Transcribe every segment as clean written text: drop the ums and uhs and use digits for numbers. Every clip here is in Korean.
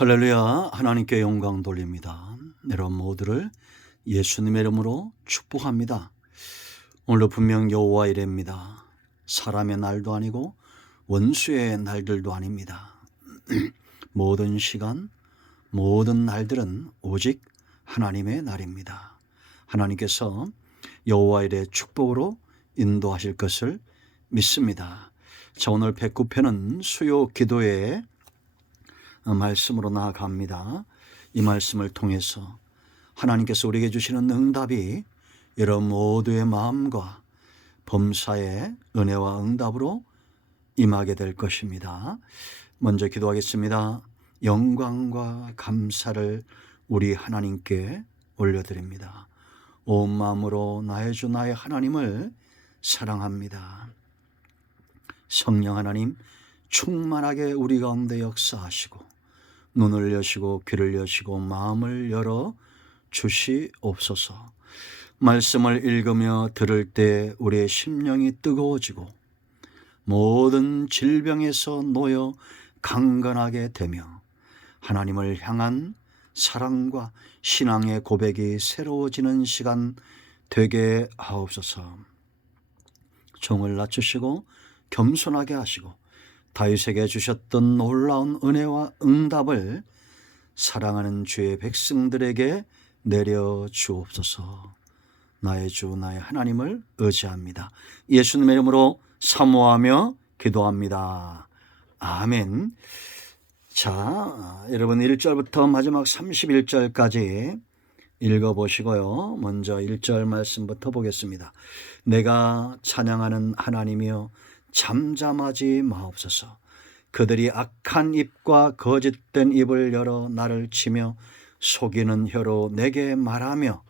할렐루야. 하나님께 영광 돌립니다. 여러분 모두를 예수님의 이름으로 축복합니다. 오늘도 분명 여호와 이레입니다. 사람의 날도 아니고 원수의 날들도 아닙니다. 모든 시간, 모든 날들은 오직 하나님의 날입니다. 하나님께서 여호와 이레의 축복으로 인도하실 것을 믿습니다. 자, 오늘 109편은 수요 기도의 말씀으로 나아갑니다. 이 말씀을 통해서 하나님께서 우리에게 주시는 응답이 여러분 모두의 마음과 범사의 은혜와 응답으로 임하게 될 것입니다. 먼저 기도하겠습니다. 영광과 감사를 우리 하나님께 올려드립니다. 온 마음으로 나의 주 나의 하나님을 사랑합니다. 성령 하나님 충만하게 우리 가운데 역사하시고 눈을 여시고 귀를 여시고 마음을 열어 주시옵소서. 말씀을 읽으며 들을 때 우리의 심령이 뜨거워지고 모든 질병에서 놓여 강건하게 되며 하나님을 향한 사랑과 신앙의 고백이 새로워지는 시간 되게 하옵소서. 종을 낮추시고 겸손하게 하시고 다윗에게 주셨던 놀라운 은혜와 응답을 사랑하는 주의 백성들에게 내려 주옵소서. 나의 주 나의 하나님을 의지합니다. 예수님의 이름으로 사모하며 기도합니다. 아멘. 자, 여러분 1절부터 마지막 31절까지 읽어보시고요. 먼저 1절 말씀부터 보겠습니다. 내가 찬양하는 하나님이여 잠잠하지 마옵소서. 그들이 악한 입과 거짓된 입을 열어 나를 치며 속이는 혀로 내게 말하며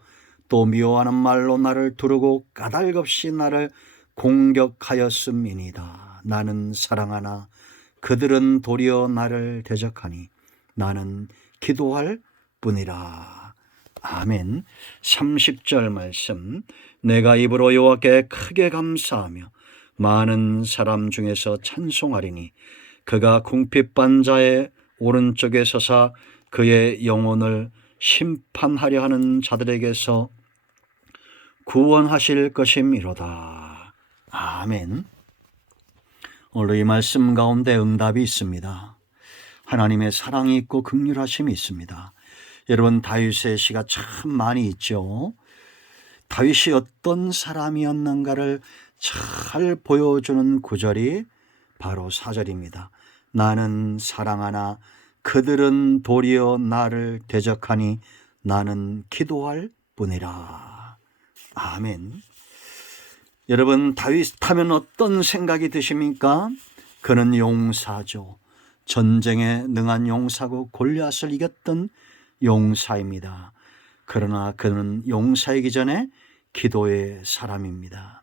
또 미워하는 말로 나를 두르고 까닭없이 나를 공격하였음이니이다. 나는 사랑하나 그들은 도리어 나를 대적하니 나는 기도할 뿐이라. 아멘. 30절 말씀. 내가 입으로 여호와께 크게 감사하며 많은 사람 중에서 찬송하리니 그가 궁핍한 자의 오른쪽에 서사 그의 영혼을 심판하려 하는 자들에게서 구원하실 것임이로다. 아멘. 오늘 이 말씀 가운데 응답이 있습니다. 하나님의 사랑이 있고 긍휼하심이 있습니다. 여러분 다윗의 시가 참 많이 있죠. 다윗이 어떤 사람이었는가를 잘 보여주는 구절이 바로 4절입니다. 나는 사랑하나 그들은 도리어 나를 대적하니 나는 기도할 뿐이라. 아멘. 여러분 다윗 하면 어떤 생각이 드십니까? 그는 용사죠. 전쟁에 능한 용사고 골리앗을 이겼던 용사입니다. 그러나 그는 용사이기 전에 기도의 사람입니다.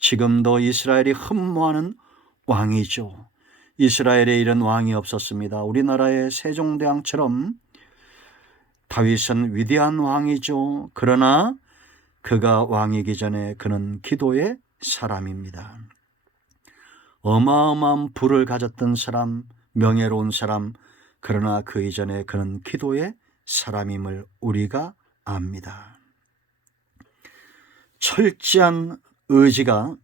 지금도 이스라엘이 흠모하는 왕이죠. 이스라엘에 이런 왕이 없었습니다. 우리나라의 세종대왕처럼 다윗은 위대한 왕이죠. 그러나 그가 왕이기 전에 그는 기도의 사람입니다. 어마어마한 부를 가졌던 사람, 명예로운 사람, 그러나 그 이전에 그는 기도의 사람임을 우리가 압니다. 철저한 의지가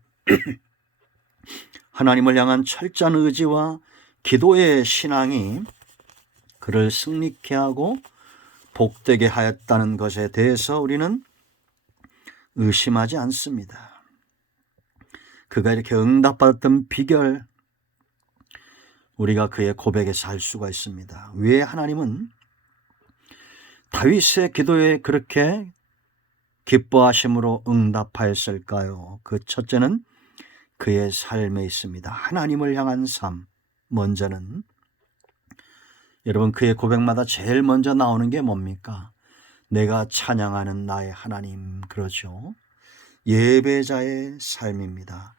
하나님을 향한 철저한 의지와 기도의 신앙이 그를 승리케 하고 복되게 하였다는 것에 대해서 우리는 의심하지 않습니다. 그가 이렇게 응답받았던 비결, 우리가 그의 고백에서 알 수가 있습니다. 왜 하나님은 다윗의 기도에 그렇게 기뻐하심으로 응답하였을까요? 그 첫째는 그의 삶에 있습니다. 하나님을 향한 삶. 먼저는 여러분 그의 고백마다 제일 먼저 나오는 게 뭡니까? 내가 찬양하는 나의 하나님. 그러죠. 예배자의 삶입니다.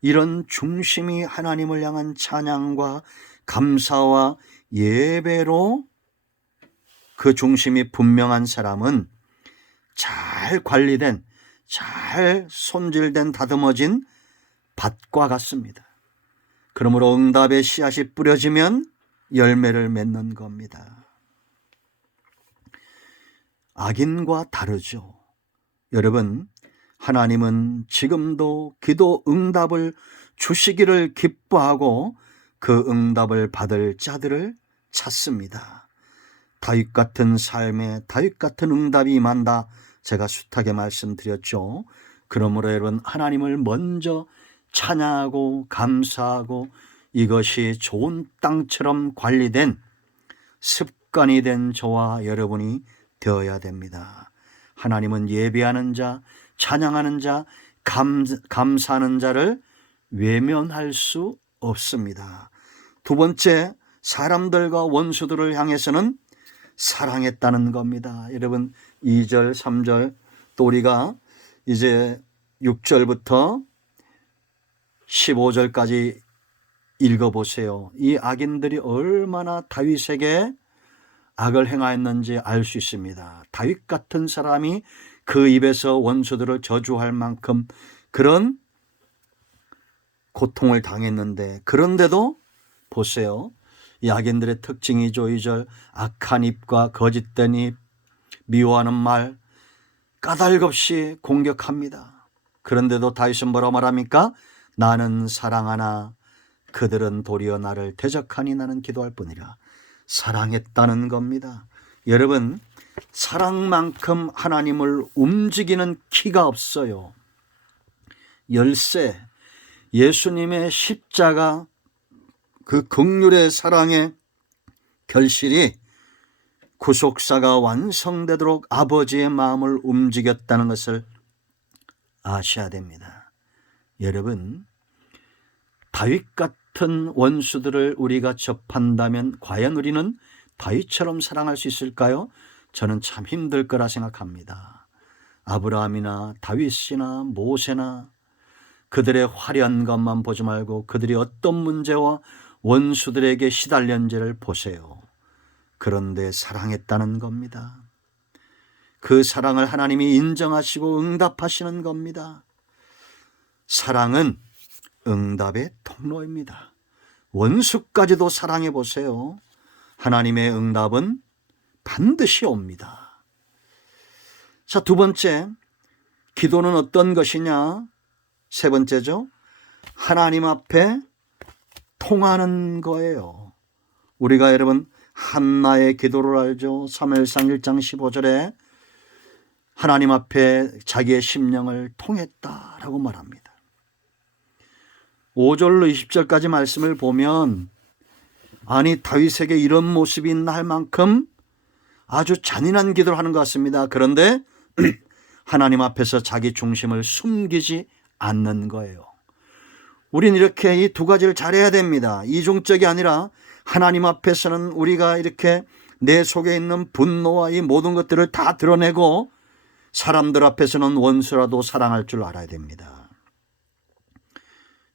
이런 중심이 하나님을 향한 찬양과 감사와 예배로 그 중심이 분명한 사람은 잘 관리된, 잘 손질된 다듬어진 밭과 같습니다. 그러므로 응답의 씨앗이 뿌려지면 열매를 맺는 겁니다. 악인과 다르죠. 여러분, 하나님은 지금도 기도 응답을 주시기를 기뻐하고 그 응답을 받을 자들을 찾습니다. 다윗 같은 삶에 다윗 같은 응답이 임한다, 제가 숱하게 말씀드렸죠. 그러므로 여러분, 하나님을 먼저 찬양하고 감사하고 이것이 좋은 땅처럼 관리된 습관이 된 저와 여러분이 되어야 됩니다. 하나님은 예배하는 자, 찬양하는 자, 감사하는 자를 외면할 수 없습니다. 두 번째, 사람들과 원수들을 향해서는 사랑했다는 겁니다. 여러분, 2절, 3절, 또 우리가 이제 6절부터 15절까지 읽어보세요. 이 악인들이 얼마나 다윗에게 악을 행하였는지 알 수 있습니다. 다윗 같은 사람이 그 입에서 원수들을 저주할 만큼 그런 고통을 당했는데, 그런데도 보세요. 이 악인들의 특징이죠. 2절, 악한 입과 거짓된 입, 미워하는 말, 까닭없이 공격합니다. 그런데도 다윗은 뭐라 말합니까? 나는 사랑하나 그들은 도리어 나를 대적하니 나는 기도할 뿐이라. 사랑했다는 겁니다. 여러분, 사랑만큼 하나님을 움직이는 키가 없어요. 열쇠, 예수님의 십자가 그 긍휼의 사랑의 결실이 구속사가 완성되도록 아버지의 마음을 움직였다는 것을 아셔야 됩니다. 여러분, 다윗 같은 원수들을 우리가 접한다면 과연 우리는 다윗처럼 사랑할 수 있을까요? 저는 참 힘들 거라 생각합니다. 아브라함이나 다윗이나 모세나 그들의 화려한 것만 보지 말고 그들이 어떤 문제와 원수들에게 시달렸는지를 보세요. 그런데 사랑했다는 겁니다. 그 사랑을 하나님이 인정하시고 응답하시는 겁니다. 사랑은 응답의 통로입니다. 원수까지도 사랑해 보세요. 하나님의 응답은 반드시 옵니다. 자, 두 번째, 기도는 어떤 것이냐? 세 번째죠. 하나님 앞에 통하는 거예요. 우리가 여러분 한나의 기도를 알죠. 사무엘상 1장 15절에 하나님 앞에 자기의 심령을 통했다라고 말합니다. 5절로 20절까지 말씀을 보면 아니 다윗에게 이런 모습이 있나 할 만큼 아주 잔인한 기도를 하는 것 같습니다. 그런데 하나님 앞에서 자기 중심을 숨기지 않는 거예요. 우린 이렇게 이 두 가지를 잘해야 됩니다. 이중적이 아니라 하나님 앞에서는 우리가 이렇게 내 속에 있는 분노와 이 모든 것들을 다 드러내고 사람들 앞에서는 원수라도 사랑할 줄 알아야 됩니다.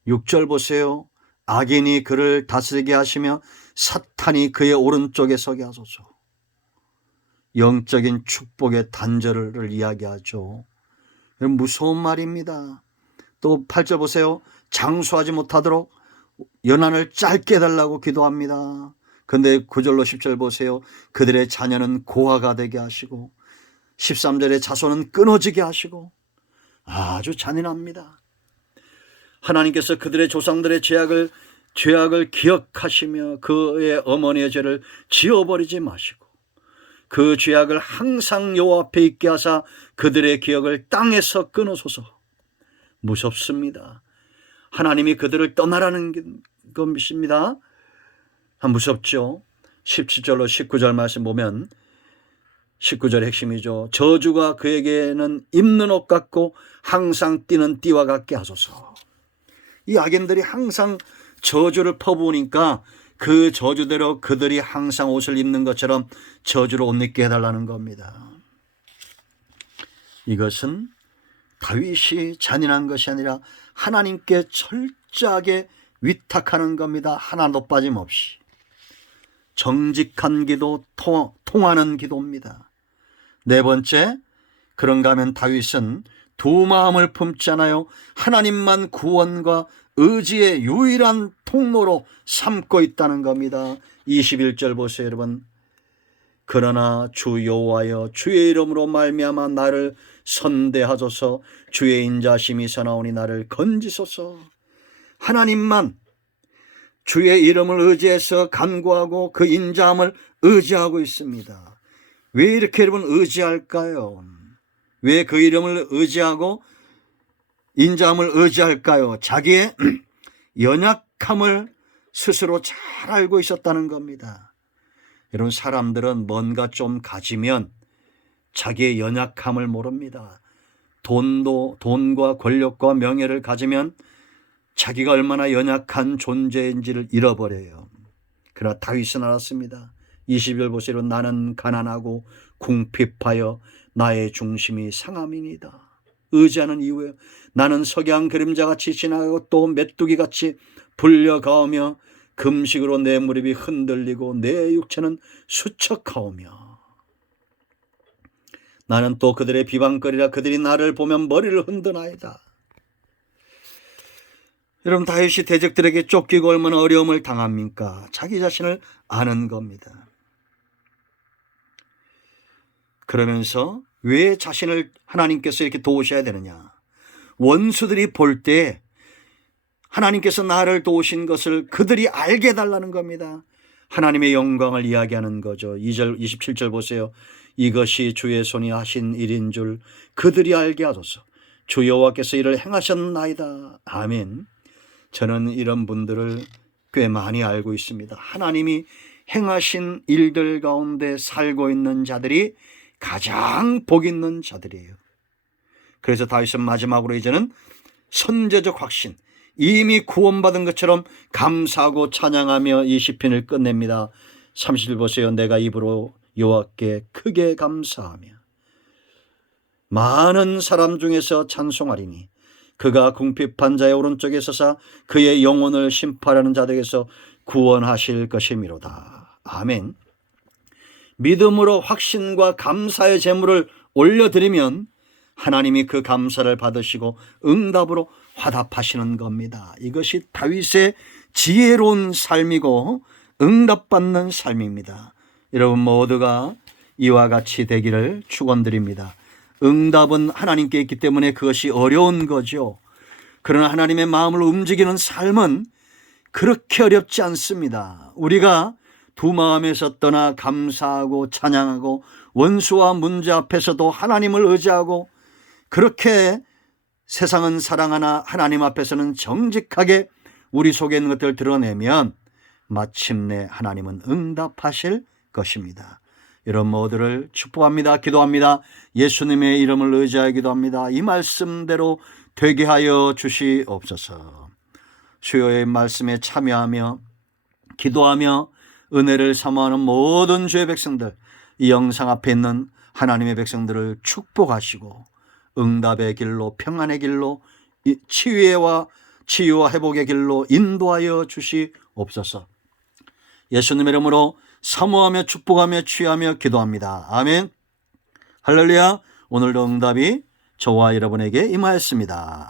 6절 보세요. 악인이 그를 다스리게 하시며 사탄이 그의 오른쪽에 서게 하소서. 영적인 축복의 단절을 이야기하죠. 무서운 말입니다. 또 8절 보세요. 장수하지 못하도록 연한을 짧게 해달라고 기도합니다. 그런데 9절로 10절 보세요. 그들의 자녀는 고아가 되게 하시고 13절에 자손은 끊어지게 하시고 아주 잔인합니다. 하나님께서 그들의 조상들의 죄악을 기억하시며 그의 어머니의 죄를 지워버리지 마시고 그 죄악을 항상 여호와 앞에 있게 하사 그들의 기억을 땅에서 끊으소서. 무섭습니다. 하나님이 그들을 떠나라는 것입니다. 무섭죠. 17절로 19절 말씀 보면 19절의 핵심이죠. 저주가 그에게는 입는 옷 같고 항상 뛰는 띠와 같게 하소서. 이 악인들이 항상 저주를 퍼부으니까 그 저주대로 그들이 항상 옷을 입는 것처럼 저주를 옷 입게 해달라는 겁니다. 이것은 다윗이 잔인한 것이 아니라 하나님께 철저하게 위탁하는 겁니다. 하나도 빠짐없이. 정직한 기도, 통하는 기도입니다. 네 번째, 그런가 하면 다윗은 두 마음을 품지 않아요. 하나님만 구원과 의지의 유일한 통로로 삼고 있다는 겁니다. 21절 보세요, 여러분. 그러나 주 여호와여 주의 이름으로 말미암아 나를 선대하소서. 주의 인자심이 서나오니 나를 건지소서. 하나님만 주의 이름을 의지해서 간구하고 그 인자함을 의지하고 있습니다. 왜 이렇게 여러분 의지할까요? 왜 그 이름을 의지하고 인자함을 의지할까요? 자기의 연약함을 스스로 잘 알고 있었다는 겁니다. 여러분, 사람들은 뭔가 좀 가지면 자기의 연약함을 모릅니다. 돈과 권력과 명예를 가지면 자기가 얼마나 연약한 존재인지를 잃어버려요. 그러나 다윗은 알았습니다. 20절 보세요. 나는 가난하고 궁핍하여 나의 중심이 상함이니이다. 의지하는 이유에 나는 석양 그림자같이 지나가고 또 메뚜기같이 불려가오며 금식으로 내 무릎이 흔들리고 내 육체는 수척하오며 나는 또 그들의 비방거리라 그들이 나를 보면 머리를 흔드나이다. 여러분, 다윗이 대적들에게 쫓기고 얼마나 어려움을 당합니까? 자기 자신을 아는 겁니다. 그러면서 왜 자신을 하나님께서 이렇게 도우셔야 되느냐? 원수들이 볼 때 하나님께서 나를 도우신 것을 그들이 알게 해달라는 겁니다. 하나님의 영광을 이야기하는 거죠. 27절 보세요. 이것이 주의 손이 하신 일인 줄 그들이 알게 하소서. 주 여호와께서 이를 행하셨나이다. 아멘. 저는 이런 분들을 꽤 많이 알고 있습니다. 하나님이 행하신 일들 가운데 살고 있는 자들이 가장 복 있는 자들이에요. 그래서 다윗은 마지막으로 이제는 선제적 확신, 이미 구원받은 것처럼 감사하고 찬양하며 이 시편을 끝냅니다. 30절 보세요. 내가 입으로 여호와께 크게 감사하며 많은 사람 중에서 찬송하리니 그가 궁핍한 자의 오른쪽에 서사 그의 영혼을 심판하는 자들에게서 구원하실 것이미로다. 아멘. 믿음으로 확신과 감사의 제물을 올려드리면 하나님이 그 감사를 받으시고 응답으로 화답하시는 겁니다. 이것이 다윗의 지혜로운 삶이고 응답받는 삶입니다. 여러분 모두가 이와 같이 되기를 축원드립니다. 응답은 하나님께 있기 때문에 그것이 어려운 거죠. 그러나 하나님의 마음을 움직이는 삶은 그렇게 어렵지 않습니다. 우리가 두 마음에서 떠나 감사하고 찬양하고 원수와 문제 앞에서도 하나님을 의지하고 그렇게 세상은 사랑하나 하나님 앞에서는 정직하게 우리 속에 있는 것들을 드러내면 마침내 하나님은 응답하실 것입니다. 여러분 모두를 축복합니다. 기도합니다. 예수님의 이름을 의지하여 기도합니다. 이 말씀대로 되게 하여 주시옵소서. 수요의 말씀에 참여하며 기도하며 은혜를 사모하는 모든 주의 백성들, 이 영상 앞에 있는 하나님의 백성들을 축복하시고 응답의 길로, 평안의 길로, 치유와 회복의 길로 인도하여 주시옵소서. 예수님의 이름으로 사모하며 축복하며 취하며 기도합니다. 아멘. 할렐루야. 오늘도 응답이 저와 여러분에게 임하였습니다.